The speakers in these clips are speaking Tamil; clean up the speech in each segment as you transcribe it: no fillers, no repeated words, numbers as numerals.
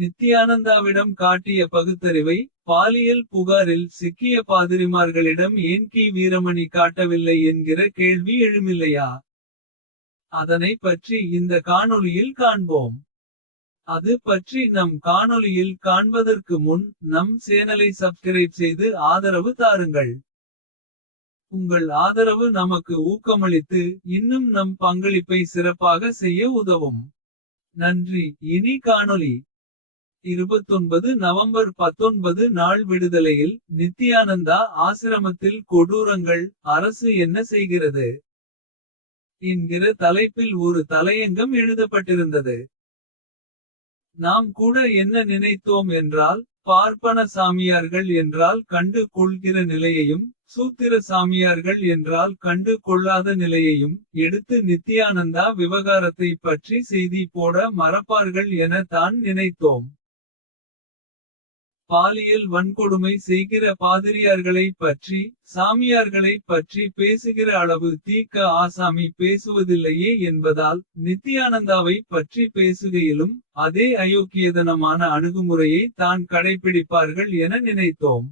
நித்யானந்தாவிடம் காட்டிய பகுத்தறிவை. பாலியல் புகாரில் சிக்கிய பாதிரிமார்களிடம் ஏன் வீரமணி காட்டவில்லை என்கிற கேள்வி எழுமில்லையா. அதனை பற்றி இந்த காணொளியில் காண்போம். அது பற்றி நம் காணொளியில் காண்பதற்கு முன் நம் சேனலை சப்ஸ்கிரைப் செய்து ஆதரவு தாருங்கள். உங்கள் ஆதரவு நமக்கு ஊக்கமளித்து இன்னும் நம் பங்களிப்பை சிறப்பாக செய்ய உதவும். நன்றி. இனி காணொளி. 29 நவம்பர் 19 நாள் விடுதலையில். நித்யானந்தா ஆசிரமத்தில் கொடூரங்கள். அரசு என்ன செய்கிறது என்கிற தலைப்பில் ஒரு தலையங்கம் எழுதப்பட்டிருந்தது. நாம் கூட என்ன நினைத்தோம் என்றால். பார்ப்பன சாமியார்கள் என்றால் கண்டு கொள்கிற நிலையையும். சூத்திர சாமியார்கள் என்றால் கண்டு கொள்ளாத நிலையையும். எடுத்து நித்யானந்தா விவகாரத்தை பற்றி செய்தி போட மறப்பார்கள் என தான் நினைத்தோம். பாலியல் வன்கொடுமை செய்கிற பாதிரியார்களை பற்றி. சாமியார்களை பற்றி பேசுகிற அளவு தீக்க ஆசாமி பேசுவதில்லையே என்பதால். நித்யானந்தாவை பற்றி பேசுகையிலும் அதே அயோக்கியதனமான அணுகுமுறையை தான் கடைப்பிடிப்பார்கள் என நினைத்தோம்.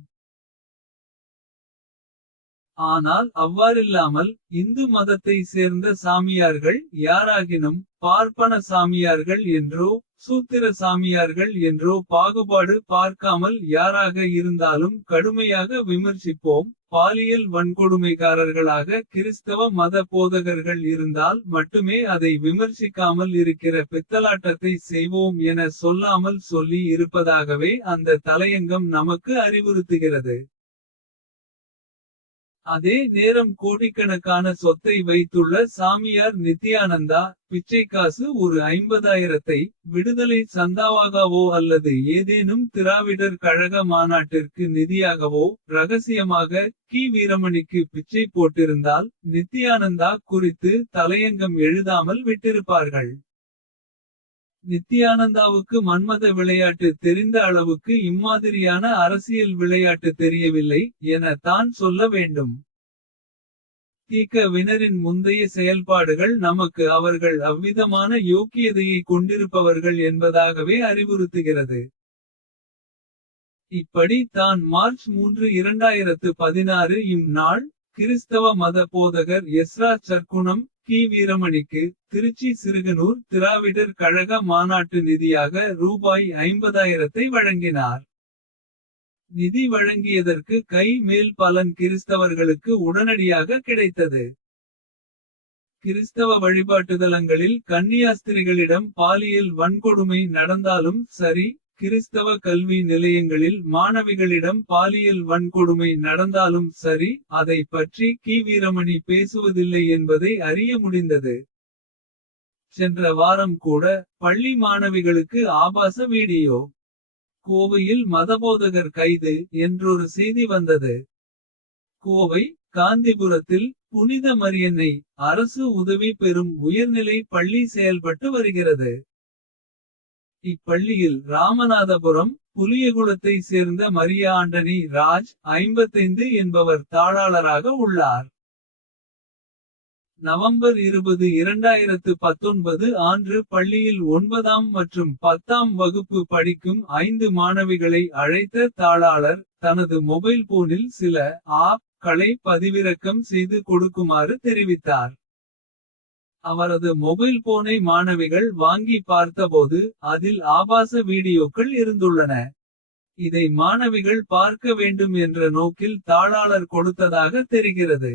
ஆனால் அவ்வாறில்லாமல். இந்து மதத்தை சேர்ந்த சாமியார்கள் யாராகினும். பார்ப்பன சாமியார்கள் என்றோ சூத்திர சாமியார்கள் என்றோ பாகுபாடு பார்க்காமல் யாராக இருந்தாலும் கடுமையாக விமர்சிப்போம். பாலியல் வன்கொடுமைக்காரர்களாக கிறிஸ்தவ மத போதகர்கள் இருந்தால் மட்டுமே அதை விமர்சிக்காமல் இருக்கிற பித்தலாட்டத்தை செய்வோம் என சொல்லாமல் சொல்லி இருப்பதாகவே அந்த தலையங்கம் நமக்கு அறிவுறுத்துகிறது. அதே நேரம் கோடிக்கணக்கான சொத்தை வைத்துள்ள சாமியார் நித்யானந்தா. பிச்சைக்காசு ஒரு 50,000 விடுதலை சந்தாவாகவோ அல்லது ஏதேனும் திராவிடர் கழக மாநாட்டிற்கு நிதியாகவோ. ரகசியமாக வீரமணிக்கு பிச்சை போட்டிருந்தால். நித்யானந்தா குறித்து தலையங்கம் எழுதாமல் விட்டிருப்பார்கள். நித்யானந்தாவுக்கு மன்மத விளையாட்டு தெரிந்த அளவுக்கு இம்மாதிரியான அரசியல் விளையாட்டு தெரியவில்லை என தான் சொல்ல வேண்டும். தீக்க வினரின் முந்தைய செயல்பாடுகள் நமக்கு அவர்கள் அவ்விதமான யோக்கியதையை கொண்டிருப்பவர்கள் என்பதாகவே அறிவுறுத்துகிறது. இப்படி தான் மார்ச் 3 2016 இம் நாள். கிறிஸ்தவ மத போதகர் எஸ்ரா சர்க்குணம் வீரமணிக்கு. திருச்சி சிறுகனூர் திராவிடர் கழக மாநாட்டு நிதியாக ரூபாய் 50,000 வழங்கினார். நிதி வழங்கியதற்கு கை மேல் பலன் கிறிஸ்தவர்களுக்கு உடனடியாக கிடைத்தது. கிறிஸ்தவ வழிபாட்டுதலங்களில் கன்னியாஸ்திரிகளிடம் பாலியல் வன்கொடுமை நடந்தாலும் சரி. கிறிஸ்தவ கல்வி நிலையங்களில் மாணவிகளிடம் பாலியல் வன்கொடுமை நடந்தாலும் சரி. அதை பற்றி வீரமணி பேசுவதில்லை என்பதை அறிய முடிந்தது. சென்ற வாரம் கூட பள்ளி மாணவிகளுக்கு ஆபாச வீடியோ. கோவையில் மதபோதகர் கைது என்றொரு செய்தி வந்தது. கோவை காந்திபுரத்தில் புனித மரியன்னை அரசு உதவி பெறும் உயர்நிலை பள்ளி செயல்பட்டு வருகிறது. இப்பள்ளியில் ராமநாதபுரம் புலியகுளத்தை சேர்ந்த மரியா ஆண்டனி ராஜ் 55 என்பவர் தாளாளராக உள்ளார். நவம்பர் 20 2019 அன்று பள்ளியில் 9ஆம் மற்றும் 10ஆம் வகுப்பு படிக்கும் 5 மாணவிகளை அழைத்த தாளாளர். தனது மொபைல் போனில் சில களை பதிவிறக்கம் செய்து கொடுக்குமாறு தெரிவித்தார். அவரது மொபைல் போனை மாணவிகள் வாங்கி பார்த்தபோது. அதில் ஆபாச வீடியோக்கள் இருந்துள்ளன. இதை மாணவிகள் பார்க்க வேண்டும் என்ற நோக்கில் தாளாளர் கொடுத்ததாக தெரிகிறது.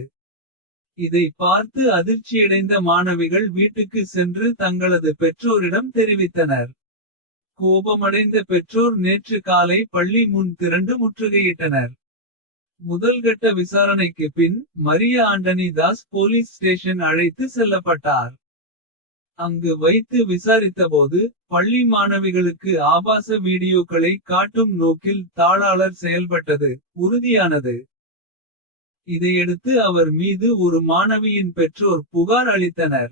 இதை பார்த்து அதிர்ச்சியடைந்த மாணவிகள் வீட்டுக்கு சென்று தங்களது பெற்றோரிடம் தெரிவித்தனர். கோபமடைந்த பெற்றோர் நேற்று காலை பள்ளி முன் திரண்டு முற்றுகையிட்டனர். முதல்கட்ட விசாரணைக்கு பின் மரியா ஆண்டனி தாஸ் போலீஸ் ஸ்டேஷன் அழைத்து செல்லப்பட்டார். அங்கு வைத்து விசாரித்தபோது. பள்ளி மாணவிகளுக்கு ஆபாச வீடியோக்களை காட்டும் நோக்கில் தாளாளர் செயல்பட்டது உறுதியானது. இதையடுத்து அவர் மீது ஒரு மாணவியின் பெற்றோர் புகார் அளித்தனர்.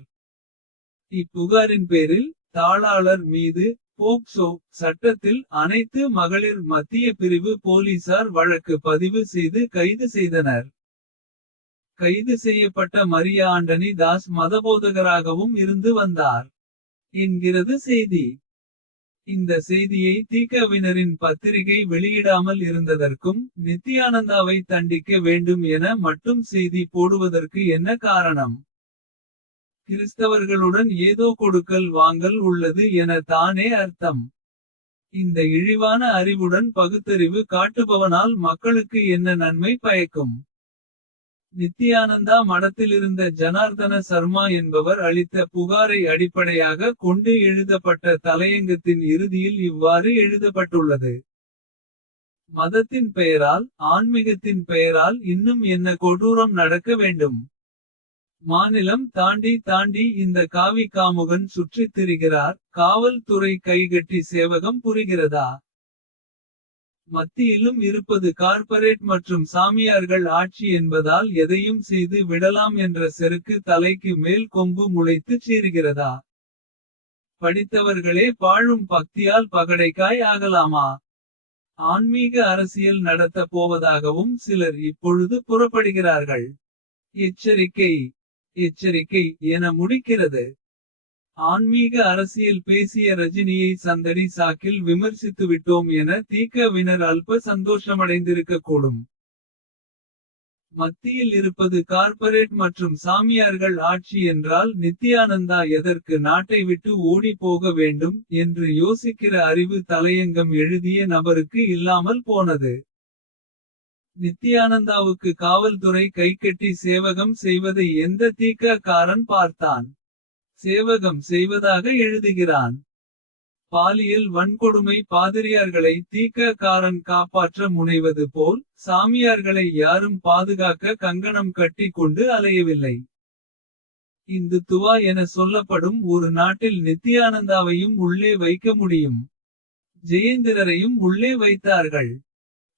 இப்புகாரின் பேரில் தாளாளர் மீது போக்சோ சட்டத்தில் அனைத்து மகளிர் மத்திய பிரிவு போலீசார் வழக்கு பதிவு செய்து கைது செய்தனர். கைது செய்யப்பட்ட மரியா ஆண்டனி தாஸ் மதபோதகராகவும் இருந்து வந்தார் என்கிறது செய்தி. இந்த செய்தியை தீக்கவினரின் பத்திரிகை வெளியிடாமல் இருந்ததற்கும். நித்யானந்தாவை தண்டிக்க வேண்டும் என மட்டும் செய்தி போடுவதற்கு என்ன காரணம். கிறிஸ்தவர்களுடன் ஏதோ கொடுக்கல் வாங்கல் உள்ளது என தானே அர்த்தம். இந்த இழிவான அறிவுடன் பகுத்தறிவு காட்டுபவனால் மக்களுக்கு என்ன நன்மை பயக்கும். நித்யானந்தா மடத்திலிருந்த ஜனார்தன சர்மா என்பவர் அளித்த புகாரை அடிப்படையாக கொண்டு எழுதப்பட்ட தலையங்கத்தின் இறுதியில் இவ்வாறு எழுதப்பட்டுள்ளது. மதத்தின் பெயரால் ஆன்மீகத்தின் பெயரால் இன்னும் என்ன கொடூரம் நடக்க வேண்டும். மாநிலம் தாண்டி இந்த காவி காமுகன் சுற்றித் திரிகிறார். காவல்துறை கைகட்டி சேவகம் புரிகிறதா. மத்தியிலும் இருப்பது கார்ப்பரேட் மற்றும் சாமியார்கள் ஆட்சி என்பதால் எதையும் செய்து விடலாம் என்ற செருக்கு தலைக்கு மேல் கொம்பு முளைத்து சீறுகிறதா. படித்தவர்களே பாழும் பக்தியால் பகடைக்காய் ஆகலாமா. ஆன்மீக அரசியல் நடத்த போவதாகவும் சிலர் இப்பொழுது புறப்படுகிறார்கள். எச்சரிக்கை எச்சரிக்கை என முடிக்கிறது. ஆன்மீக அரசியல் பேசிய ரஜினியை சந்தடி சாக்கில் விமர்சித்துவிட்டோம் என தீக்கவினர் அல்ப சந்தோஷமடைந்திருக்கக்கூடும். மத்தியில் இருப்பது கார்ப்பரேட் மற்றும் சாமியார்கள் ஆட்சி என்றால் நித்யானந்தா எதற்கு நாட்டை விட்டு ஓடி போக வேண்டும் என்று யோசிக்கிற அறிவு தலையங்கம் எழுதிய நபருக்கு இல்லாமல் போனது. நித்யானந்தாவுக்கு காவல்துறை கைகட்டி சேவகம் செய்வதை எந்த தீக்க காரன் பார்த்தான். சேவகம் செய்வதாக எழுதுகிறான். பாலியல் வன்கொடுமை பாதிரியார்களை தீக்க காரன் காப்பாற்ற முனைவது போல். சாமியார்களை யாரும் பாதுகாக்க கங்கணம் கட்டி கொண்டு அலையவில்லை. இந்துத்துவா என சொல்லப்படும் ஒரு நாட்டில் நித்யானந்தாவையும் உள்ளே வைக்க முடியும். ஜெயேந்திரரையும் உள்ளே வைத்தார்கள்.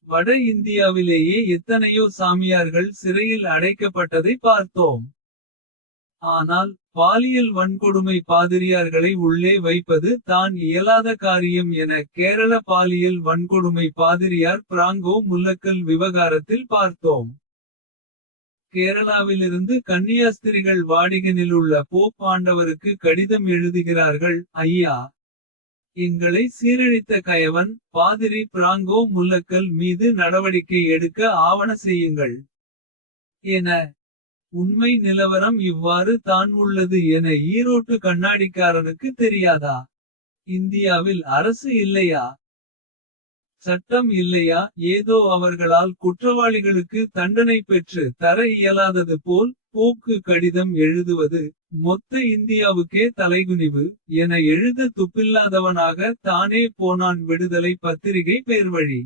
வட இந்தியாவிலேயே எத்தனையோ சாமியார்கள் சிறையில் அடைக்கப்பட்டதை பார்த்தோம். ஆனால் பாலியல் வன்கொடுமை பாதிரியார்களை உள்ளே வைப்பது தான் இயலாத காரியம் என கேரள பாலியல் வன்கொடுமை பாதிரியார் பிராங்கோ முல்லக்கல் விவகாரத்தில் பார்த்தோம். கேரளாவிலிருந்து கன்னியாஸ்திரிகள் வாடிகனிலுள்ள போப் ஆண்டவருக்கு கடிதம் எழுதுகிறார்கள். ஐயா, எங்களை சீரழித்த கயவன் பாதிரி பிராங்கோ முல்லக்கல் மீது நடவடிக்கை எடுக்க ஆவண செய்யுங்கள் என. உண்மை நிலவரம் இவ்வாறு தான் உள்ளது என ஈரோட்டு கண்ணாடிக்காரனுக்கு தெரியாதா. இந்தியாவில் அரசு இல்லையா. சட்டம் இல்லையா. ஏதோ அவர்களால் குற்றவாளிகளுக்கு தண்டனை பெற்று தர இயலாதது போல் போக்கு கடிதம் எழுதுவது. மொத்த இந்தியாவுக்கே தலைகுனிவு என எழுத துப்பில்லாதவனாக தானே போனான் விடுதலை பத்திரிகை பேர்வழி.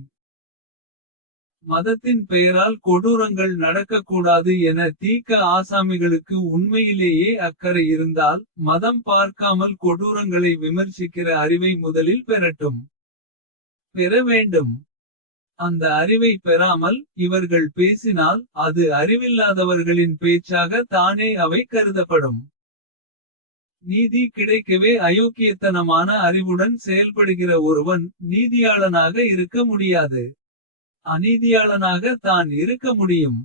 மதத்தின் பெயரால் கொடூரங்கள் நடக்கக்கூடாது என தீக்க ஆசாமிகளுக்கு உண்மையிலேயே அக்கறை இருந்தால். மதம் பார்க்காமல் கொடூரங்களை விமர்சிக்கிற அறிவை முதலில் பெறட்டும். பெற வேண்டும். அந்த அறிவை பெறாமல் இவர்கள் பேசினால் அது அறிவில்லாதவர்களின் பேச்சாக தானே அவை கருதப்படும். நீதி கிடைக்கவே அயோக்கியத்தனமான அறிவுடன் செயல்படுகிற ஒருவன் நீதியாளனாக இருக்க முடியாது. அநீதியாளனாக தான் இருக்க முடியும்.